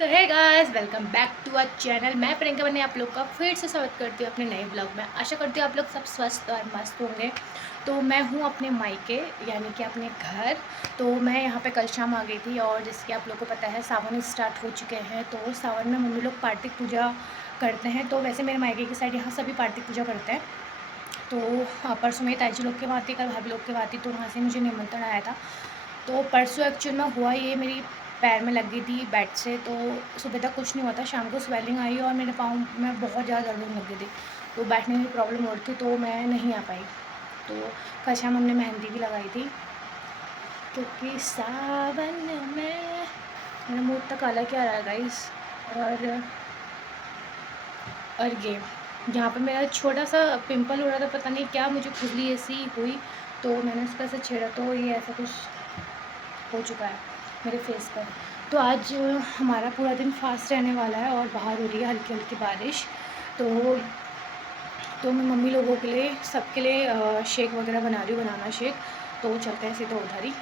So hi guys, welcome back to our channel. मैं प्रियंका बने आप लोग का फिर से स्वागत करती हूँ अपने नए ब्लॉग में। आशा करती हूँ आप लोग सब स्वस्थ और मस्त होंगे। तो मैं हूँ अपने मायके यानी कि अपने घर। तो मैं यहाँ पे कल शाम आ गई थी और जैसे कि आप लोग को पता है सावन स्टार्ट हो चुके हैं। तो सावन में मम्मी लोग कार्तिक पूजा करते हैं। तो वैसे मेरे मायके की साइड यहाँ सभी कार्तिक पूजा करते हैं। तो परसों मेरी ताजी लोग के वहाँ थी, कल भाभी लोग के वहाँ थी, तो वहाँ से मुझे निमंत्रण आया था। तो परसों एक्चुअल में हुआ ये, मेरी पैर में लग गई थी बेड से। तो सुबह तक कुछ नहीं हुआ था, शाम को स्वेलिंग आई और मेरे पाँव में बहुत ज़्यादा दर्द होने लग गई थी। तो बैठने में प्रॉब्लम हो रही थी, तो मैं नहीं आ पाई। तो कल शाम हमने मेहंदी भी लगाई थी क्योंकि सावन में मेरा मुँह तक काला क्या रहा है गाइस। और ये यहाँ पे मेरा छोटा सा पिंपल हो रहा था, पता नहीं क्या मुझे खुजली ऐसी हुई, तो मैंने उसका ऐसे छेड़ा तो ये ऐसा कुछ हो चुका है मेरे फेस पर। तो आज हमारा पूरा दिन फास्ट रहने वाला है और बाहर हो रही है हल्की हल्की बारिश। तो मैं मम्मी लोगों के लिए सबके लिए शेक वगैरह बना रही हूँ, बनाना शेक। तो चलते हैं सीधा उधर ही।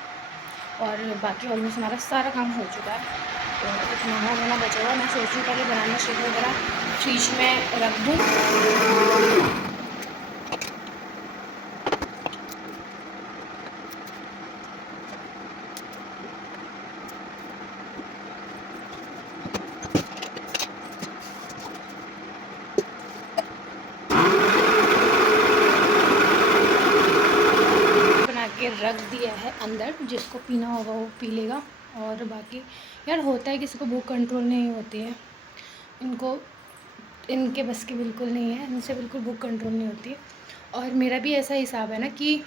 और बाकी ऑलमोस्ट हमारा सारा काम हो चुका है। तो नहा वहा बचा हुआ, मैं सोच रही हूँ पहले बनाना शेक वगैरह फ्रिज में रख दूँ। के रख दिया है अंदर, जिसको पीना होगा वो पी लेगा। और बाकी यार होता है किसी को भूख कंट्रोल नहीं होती है, इनके बस की बिल्कुल नहीं है, इनसे बिल्कुल भूख कंट्रोल नहीं होती। और मेरा भी ऐसा हिसाब है ना कि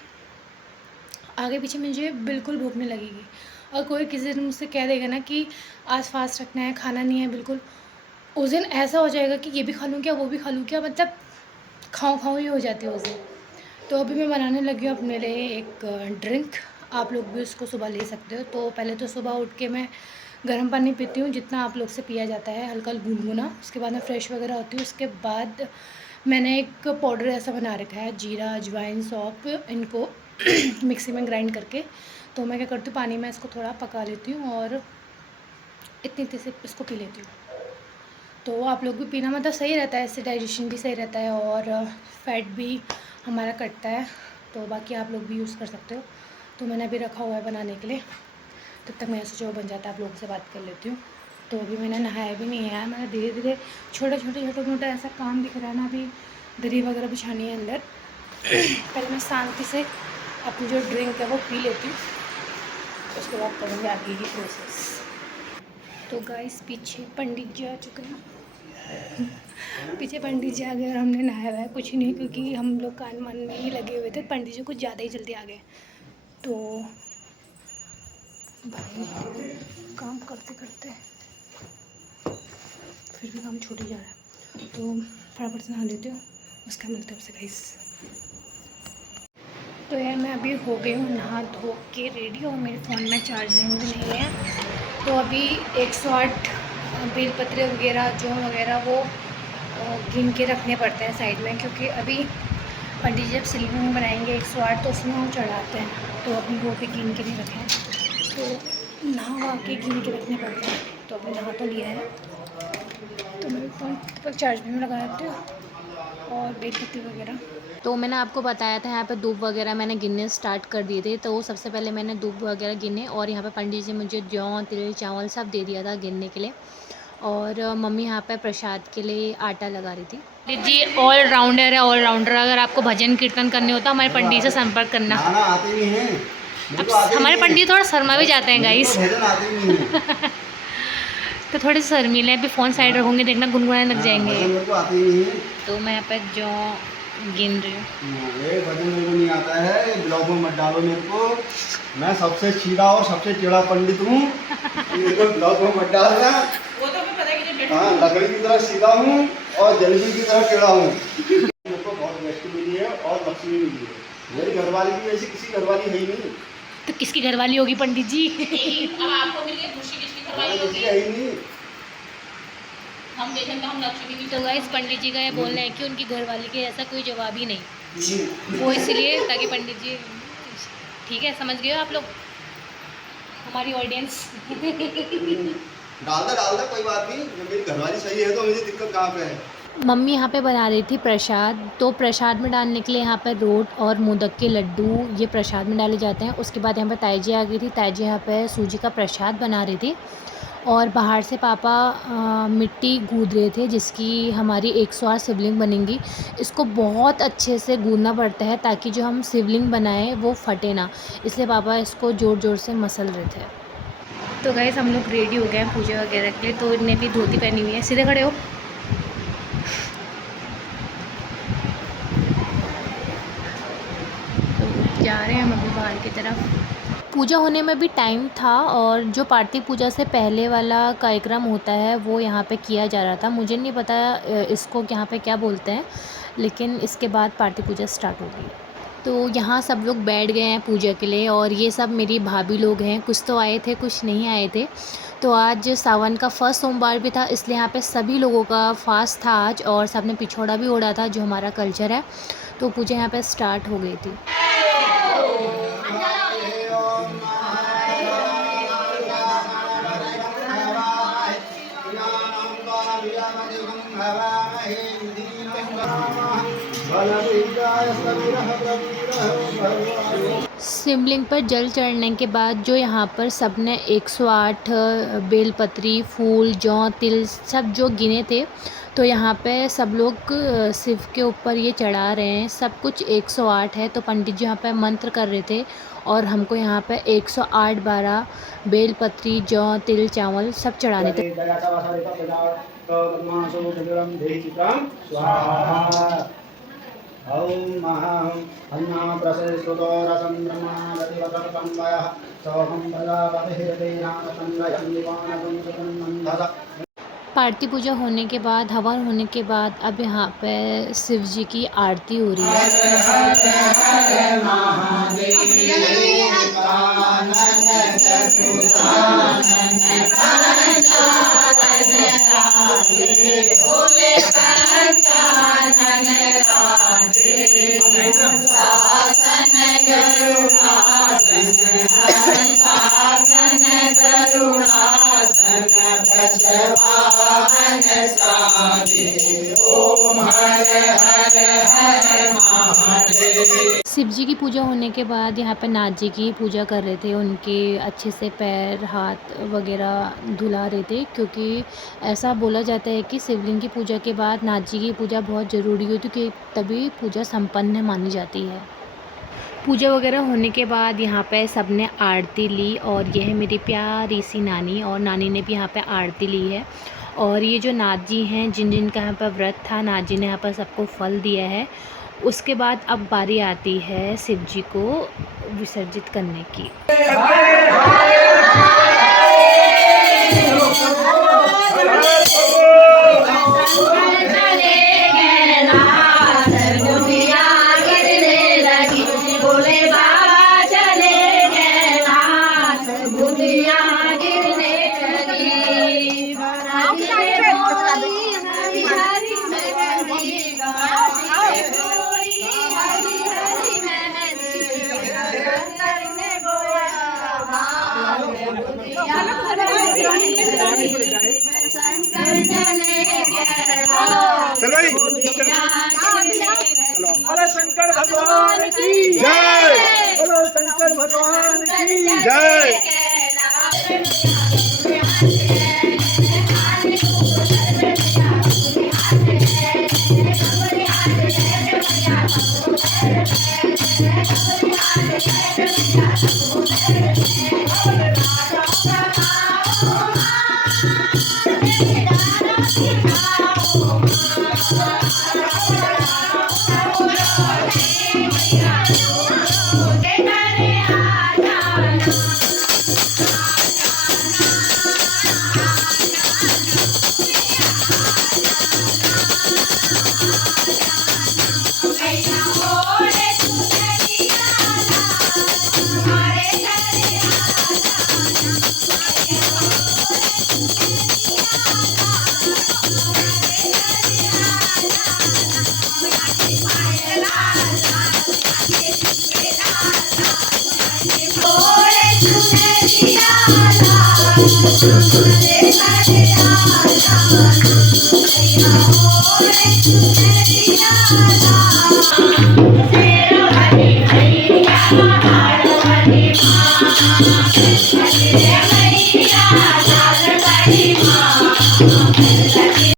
आगे पीछे मुझे बिल्कुल भूख नहीं लगेगी। और कोई किसी दिन मुझसे कह देगा ना कि आज फास्ट रखना है, खाना नहीं है बिल्कुल, उस दिन ऐसा हो जाएगा कि ये भी खा लूँ क्या, वो भी खा लूँ क्या, मतलब खाऊं खाऊं ही हो जाती है उस दिन। तो अभी मैं बनाने लगी हूँ अपने लिए एक ड्रिंक। आप लोग भी उसको सुबह ले सकते हो। तो पहले तो सुबह उठ के मैं गर्म पानी पीती हूँ, जितना आप लोग से पिया जाता है, हल्का गुनगुना। उसके बाद मैं फ़्रेश वगैरह होती हूँ। उसके बाद मैंने एक पाउडर ऐसा बना रखा है, जीरा अजवाइन सौंफ इनको मिक्सी में ग्राइंड करके। तो मैं क्या करती हूँ, पानी में इसको थोड़ा पका लेती हूँ और इतनी से इसको पी लेती हूँ। तो आप लोग भी पीना, मतलब सही रहता है, इससे डाइजेशन भी सही रहता है और फैट भी हमारा कटता है। तो बाकी आप लोग भी यूज़ कर सकते हो। तो मैंने अभी रखा हुआ है बनाने के लिए, तब तक मैं सोचा वो बन जाता है, आप लोगों से बात कर लेती हूँ। तो अभी मैंने नहाया भी नहीं है, मैंने धीरे धीरे छोटा मोटा ऐसा काम दिख रहा है ना, अभी दरी वगैरह बिछानी है अंदर। पहले मैं शांति से अपनी जो ड्रिंक है वो पी लेती हूँ, उसके बाद करूँगी आगे की प्रोसेस। तो गाइस पीछे पंडित जी आ चुके हैं, पीछे पंडित जी आ गए और हमने नहाया हुआ है कुछ नहीं, क्योंकि हम लोग कान मन में ही लगे हुए थे। पंडित जी कुछ ज़्यादा ही जल्दी आ गए। तो भाई काम करते करते फिर भी काम छूट ही जा रहा है। तो फटाफट से नहा लेती हूँ, उसका मिलते हैं उससे गाइस। तो यार मैं अभी हो गई हूँ नहा धो के रेडी, और मेरे फ़ोन में चार्जिंग भी नहीं है। तो अभी 108 बेलपत्रे वगैरह जो वगैरह वो गिन के रखने पड़ते हैं साइड में, क्योंकि अभी पंडित जी जब शिवलिंग बनाएंगे 108 तो उसमें हम चढ़ाते हैं। तो अभी वो भी गिन के नहीं रखे हैं, तो नहा के गिन के रखने पड़ते हैं। तो अभी नहा तो लिया है, तो मेरे फ़ोन पर चार्ज में लगा देती हूँ और बेलपत्ती वगैरह। तो मैंने आपको बताया था यहाँ पे धूप वगैरह मैंने गिनने स्टार्ट कर दिए थे। तो सबसे पहले मैंने धूप वगैरह गिने, और यहाँ पे पंडित जी मुझे जौ तिल चावल सब दे दिया था गिनने के लिए। और मम्मी यहाँ पे प्रसाद के लिए आटा लगा रही थी। पंडित जी ऑल राउंडर है, ऑल राउंडर। अगर आपको भजन कीर्तन करने होता हमारे पंडित से संपर्क करना। आते नहीं हैं, अब हमारे पंडित थोड़ा शर्मा भी जाते हैं गाइस। तो थोड़े से शर्मीले, अभी फ़ोन साइड रखूँगी, देखना गुनगुनाने लग जाएंगे। मेरे को आते ही नहीं है। तो मैं यहाँ पे जौ गिन रही हूँ। ये भजन मेरे को नहीं आता है, ब्लॉग में मत डालो मेरे को। मैं सबसे सीधा और सबसे टेढ़ा पंडित हूँ, मेरे को ब्लॉग में मत डालना। वो तो हमें पता है कि जो हाँ, लकड़ी की तरह सीधा हूँ और जलेबी की तरह टेढ़ा हूँ। मेरे को बहुत व्यक्ति मिली है और लक्ष्मी मिली है। मेरी घरवाली की वैसे किसी घरवाली है ही नहीं। तो किसकी घरवाली होगी पंडित जी? अब आपको मिली है, दूसरी किसकी घरवाली होगी? है ही नहीं। हम देखें तो हम लक्ष्मी की। तो गाइस पंडित जी का ये बोलना है कि उनकी घरवाली के ऐसा कोई जवाब ही नहीं, वो इसलिए ताकि पंडित जी, ठीक है समझ गए हो आप लोग, हमारी ऑडियंस। डाल दे कोई बात नहीं, मेरी घरवाली सही है तो मुझे दिक्कत कहाँ पे है। मम्मी यहाँ पे बना रही थी प्रसाद, तो प्रसाद में डालने के लिए यहाँ पे रोट और मोदक के लड्डू ये प्रसाद में डाले जाते हैं। उसके बाद यहाँ पे ताई जी आ गई थी, ताई जी यहाँ पे सूजी का प्रसाद बना रही थी और बाहर से पापा मिट्टी गूँथ रहे थे जिसकी हमारी 108 शिवलिंग बनेंगी। इसको बहुत अच्छे से गूँथना पड़ता है ताकि जो हम शिवलिंग बनाएं वो फटे ना, इसलिए पापा इसको ज़ोर ज़ोर से मसल रहे थे। तो गाइस हम लोग रेडी हो गए हैं पूजा वगैरह के लिए। तो इन्हें भी धोती पहनी हुई है, सीधे खड़े हो। तो जा रहे हैं हम अभी बाहर की तरफ। पूजा होने में भी टाइम था और जो पार्थिव पूजा से पहले वाला कार्यक्रम होता है वो यहाँ पे किया जा रहा था। मुझे नहीं पता इसको यहाँ पे क्या बोलते हैं, लेकिन इसके बाद पार्थिव पूजा स्टार्ट हो गई। तो यहाँ सब लोग बैठ गए हैं पूजा के लिए और ये सब मेरी भाभी लोग हैं, कुछ तो आए थे कुछ नहीं आए थे। तो आज सावन का फर्स्ट सोमवार भी था, इसलिए यहाँ पे सभी लोगों का फास्ट था आज और सबने पिछोड़ा भी ओढ़ा था जो हमारा कल्चर है। तो पूजा यहाँ पे स्टार्ट हो गई थी। शिवलिंग पर जल चढ़ने के बाद जो यहाँ पर सब ने 108 बेलपत्री, फूल, जौ, तिल सब जो गिने थे, तो यहाँ पे सब लोग शिव के ऊपर ये चढ़ा रहे हैं। सब कुछ 108 है, तो पंडित जी यहाँ पे मंत्र कर रहे थे और हमको यहाँ पे 108 बार बेलपत्री, जौ, तिल, चावल सब चढ़ाने थे। ओम महां अन्ना प्रसेस्तुतो रसं ब्रह्मणा वयः सोहं प्रजापतिः तेनातंगयं दिवानगं सुगन्धः। पार्थिव पूजा होने के बाद, हवन होने के बाद अब यहाँ पे शिव जी की आरती हो रही शिव जी की पूजा होने के बाद यहाँ पे नाथ जी की पूजा कर रहे थे। उनके अच्छे से पैर हाथ वगैरह धुला रहे थे, क्योंकि ऐसा बोला जाता है कि शिवलिंग की पूजा के बाद नाथ जी की पूजा बहुत ज़रूरी होती है, क्योंकि तभी पूजा संपन्न मानी जाती है। पूजा वगैरह होने के बाद यहाँ पे सबने आरती ली और यह है मेरी प्यारी सी नानी, और नानी ने भी यहाँ पे आरती ली है। और ये जो नाथ जी हैं जिनका यहाँ पर व्रत था, नाथ जी ने यहाँ पर सबको फल दिया है। उसके बाद अब बारी आती है शिव जी को विसर्जित करने की। चलो बोलो शंकर भगवान की जय, बोलो शंकर भगवान की जय। Hare Thank you.